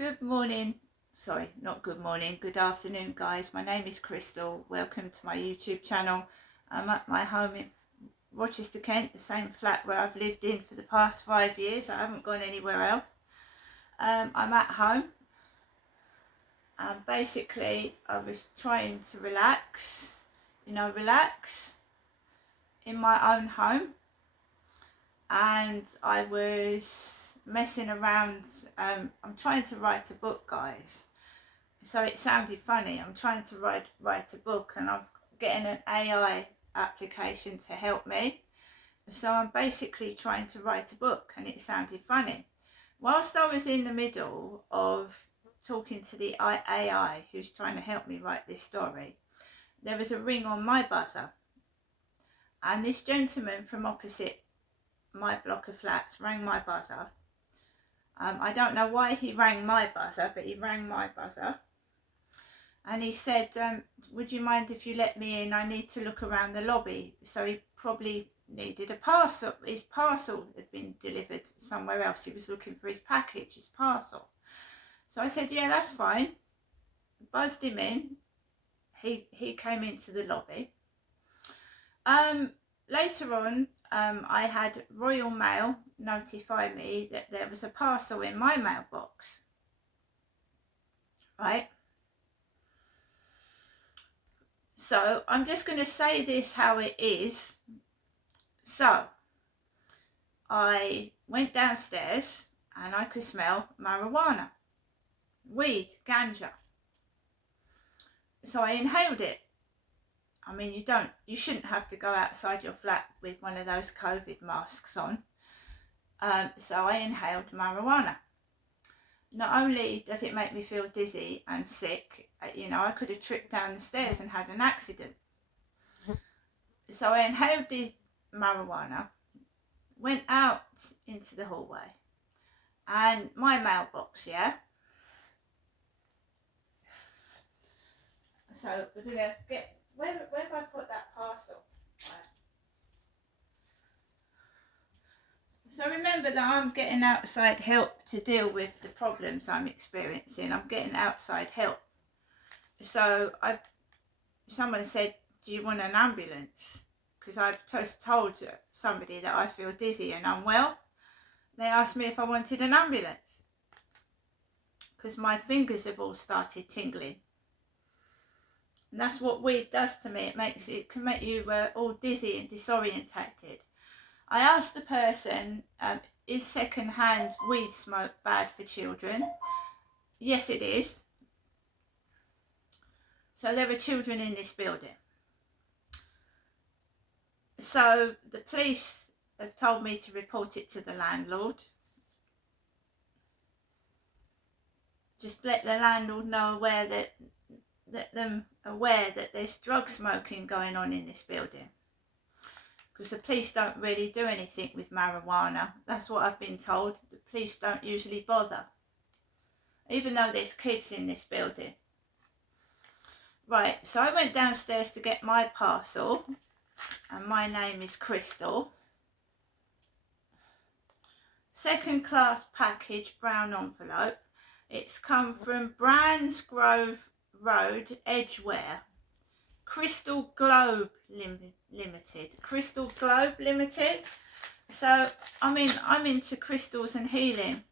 Good morning. Sorry, not good morning. Good afternoon, guys. My name is Crystal. Welcome to my YouTube channel. I'm at my home in Rochester, Kent, the same flat where I've lived in for the past 5 years. I haven't gone anywhere else. I'm at home. And basically, I was trying to relax, relax in my own home. And I was messing around. I'm trying to write a book, guys. So it sounded funny. I'm trying to write a book, and I'm getting an AI application to help me. So I'm basically trying to write a book, and it sounded funny. Whilst I was in the middle of talking to the AI who's trying to help me write this story, there was a ring on my buzzer, and this gentleman from opposite my block of flats rang my buzzer. I don't know why he rang my buzzer, but he rang my buzzer. And he said, would you mind if you let me in? I need to look around the lobby. So he probably needed a parcel. His parcel had been delivered somewhere else. He was looking for his package, his parcel. So I said, yeah, that's fine. Buzzed him in. He came into the lobby. Later on, I had Royal Mail notify me that there was a parcel in my mailbox. Right? So I'm just going to say this how it is. So I went downstairs and I could smell marijuana, weed, ganja. So I inhaled it. I mean, you shouldn't have to go outside your flat with one of those COVID masks on. So I inhaled marijuana. Not only does it make me feel dizzy and sick, I could have tripped down the stairs and had an accident. So I inhaled the marijuana, went out into the hallway, and my mailbox, yeah? So we're going to get, where have I put that parcel? Right. So remember that I'm getting outside help to deal with the problems I'm experiencing. I'm getting outside help. So someone said, do you want an ambulance? Because I've just told somebody that I feel dizzy and unwell. They asked me if I wanted an ambulance because my fingers have all started tingling. And that's what weed does to me. It can make you all dizzy and disorientated. I asked the person, is second-hand weed smoke bad for children? Yes, it is. So there are children in this building. So the police have told me to report it to the landlord. Just let the landlord know let them aware that there's drug smoking going on in this building. Because the police don't really do anything with marijuana. That's what I've been told. The police don't usually bother. Even though there's kids in this building. Right, so I went downstairs to get my parcel. And my name is Crystal. Second class package, brown envelope. It's come from Brands Grove Road, Edgware. Crystal Globe Limited. Crystal Globe Limited. So, I mean, I'm into crystals and healing.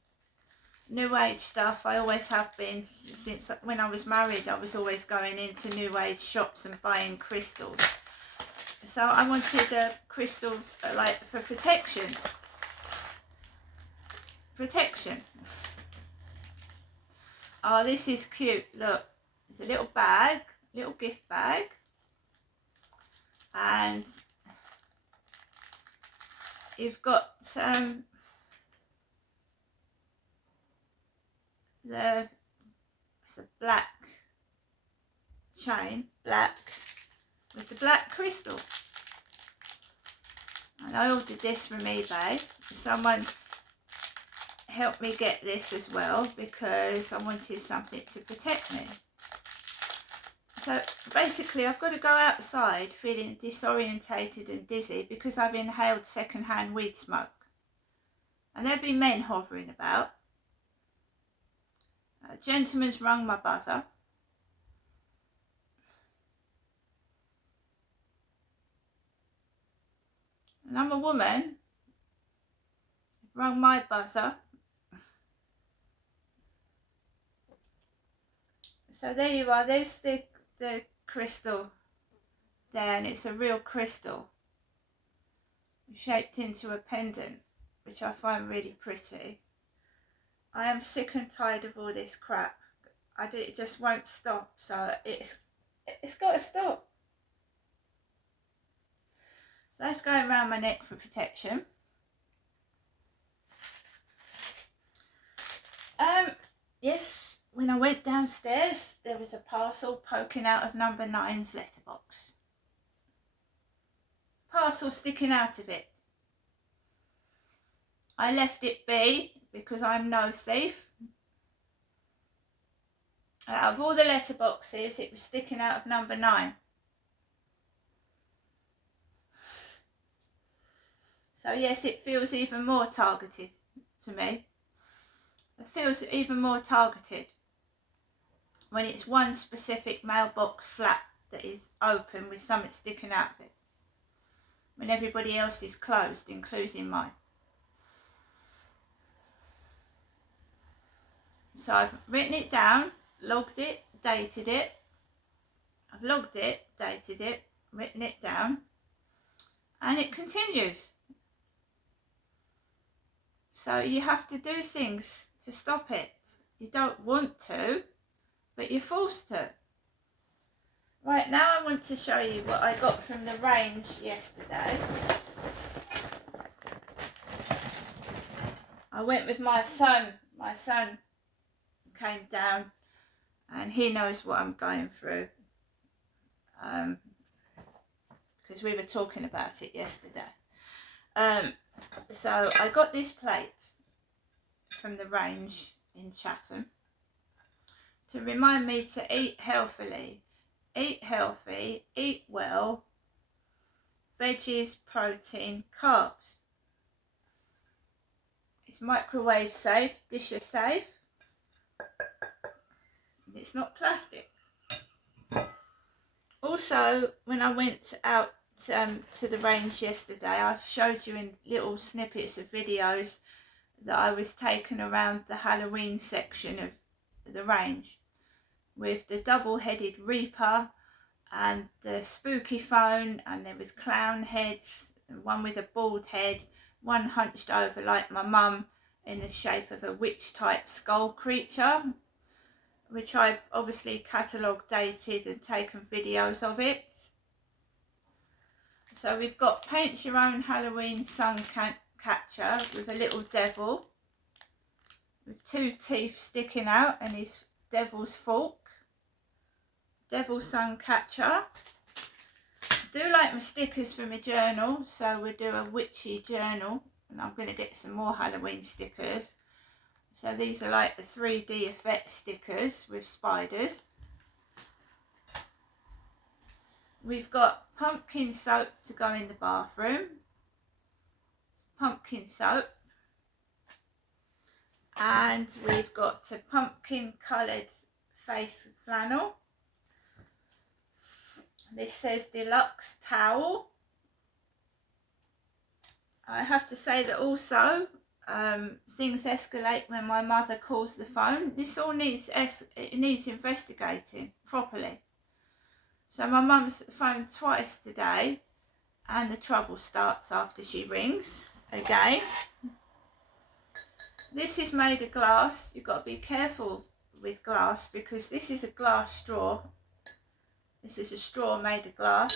New Age stuff. I always have been. Since when I was married, I was always going into New Age shops and buying crystals. So I wanted a crystal like for protection. Protection. Oh, this is cute. Look, it's a little bag, little gift bag. And you've got it's a black chain, black, with the black crystal. And I ordered this from eBay. Someone helped me get this as well because I wanted something to protect me. So basically I've got to go outside feeling disorientated and dizzy because I've inhaled second-hand weed smoke. And there'll be men hovering about. A gentleman's rung my buzzer. And I'm a woman. Rung my buzzer. So there you are. There's the crystal there, and it's a real crystal shaped into a pendant, which I find really pretty. I am sick and tired of all this crap. It just won't stop, so it's got to stop. So that's going around my neck for protection. Yes, when I went downstairs, there was a parcel poking out of number 9's letterbox. Parcel sticking out of it. I left it be because I'm no thief. Out of all the letterboxes, it was sticking out of number 9. So yes, it feels even more targeted to me. It feels even more targeted when it's one specific mailbox flap that is open with something sticking out of it, when everybody else is closed, including mine. So I've written it down, logged it, dated it. I've logged it, dated it, written it down, and it continues. So you have to do things to stop it. You don't want to, but you're forced to. Right, now I want to show you what I got from the range yesterday. I went with my son. My son came down and he knows what I'm going through. Because we were talking about it yesterday. So I got this plate from the range in Chatham to remind me to eat healthily, eat healthy, eat well, veggies, protein, carbs. It's microwave safe, dishwasher safe. It's not plastic. Also, when I went out to the range yesterday, I showed you in little snippets of videos that I was taken around the Halloween section of the range with the double-headed Reaper and the spooky phone, and there was clown heads, one with a bald head, one hunched over like my mum in the shape of a witch type skull creature, which I've obviously catalogued, dated and taken videos of it. So we've got paint your own Halloween sun catcher with a little devil with 2 teeth sticking out and his devil's fork. Devil sun catcher. I do like my stickers for my journal, so we'll do a witchy journal, and I'm going to get some more Halloween stickers. So these are like the 3D effect stickers with spiders. We've got pumpkin soap to go in the bathroom. It's pumpkin soap. And we've got a pumpkin coloured face flannel. This says deluxe towel. I have to say that also things escalate when my mother calls the phone. This all needs investigating properly. So my mum's phoned twice today and the trouble starts after she rings again. This is made of glass. You've got to be careful with glass because this is a glass straw. This is a straw made of glass.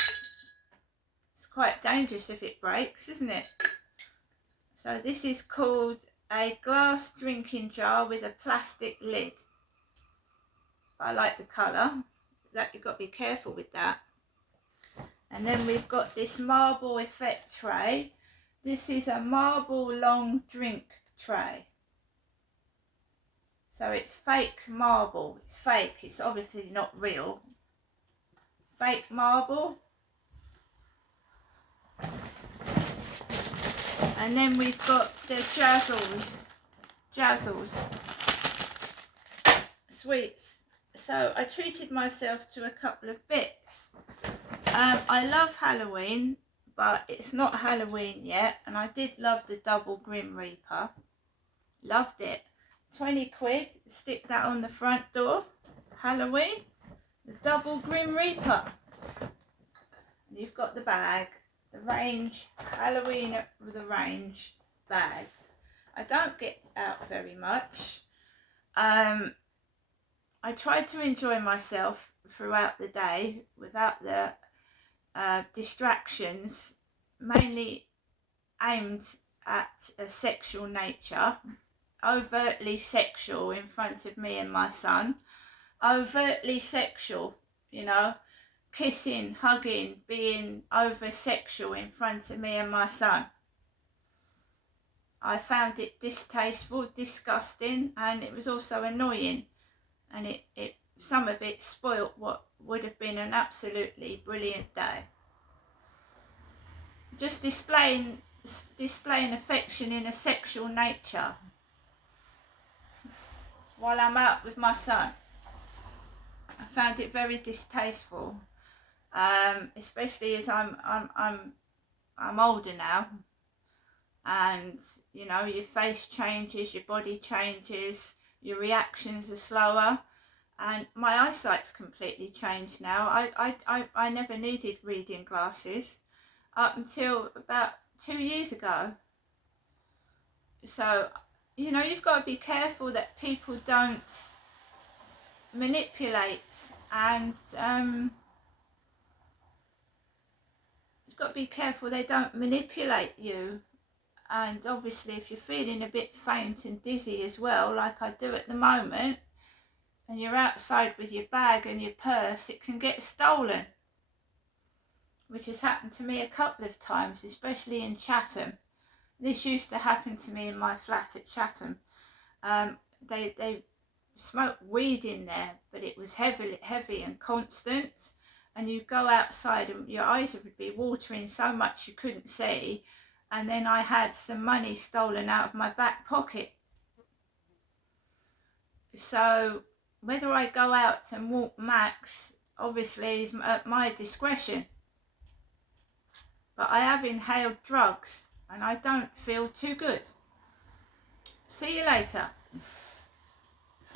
It's quite dangerous if it breaks, isn't it? So this is called a glass drinking jar with a plastic lid. I like the colour. That you've got to be careful with that. And then we've got this marble effect tray. This is a marble long drink tray. So it's fake marble. It's fake. It's obviously not real. Fake marble. And then we've got the Jazzles. sweets. So I treated myself to a couple of bits. I love Halloween, but it's not Halloween yet, and I did love the double Grim Reaper. Loved it. 20 quid, stick that on the front door. Halloween, the double Grim Reaper. And you've got the bag, the range, Halloween with the range bag. I don't get out very much. I try to enjoy myself throughout the day without the distractions, mainly aimed at a sexual nature, overtly sexual in front of me and my son, overtly sexual, you know, kissing, hugging, being over sexual in front of me and my son. I found it distasteful, disgusting, and it was also annoying, and it some of it spoilt what would have been an absolutely brilliant day. Just displaying affection in a sexual nature while I'm out with my son, I found it very distasteful, especially as I'm older now, and you know, your face changes, your body changes, your reactions are slower, and my eyesight's completely changed now. I never needed reading glasses up until about 2 years ago. So, you know, you've got to be careful that people don't manipulate, and you've got to be careful they don't manipulate you. And obviously if you're feeling a bit faint and dizzy as well, like I do at the moment, and you're outside with your bag and your purse, it can get stolen, which has happened to me a couple of times, especially in Chatham. This used to happen to me in my flat at Chatham. They smoked weed in there, but it was heavy and constant, and you go outside and your eyes would be watering so much you couldn't see. And then I had some money stolen out of my back pocket. So whether I go out and walk max obviously is at my discretion, but I have inhaled drugs and I don't feel too good. See you later.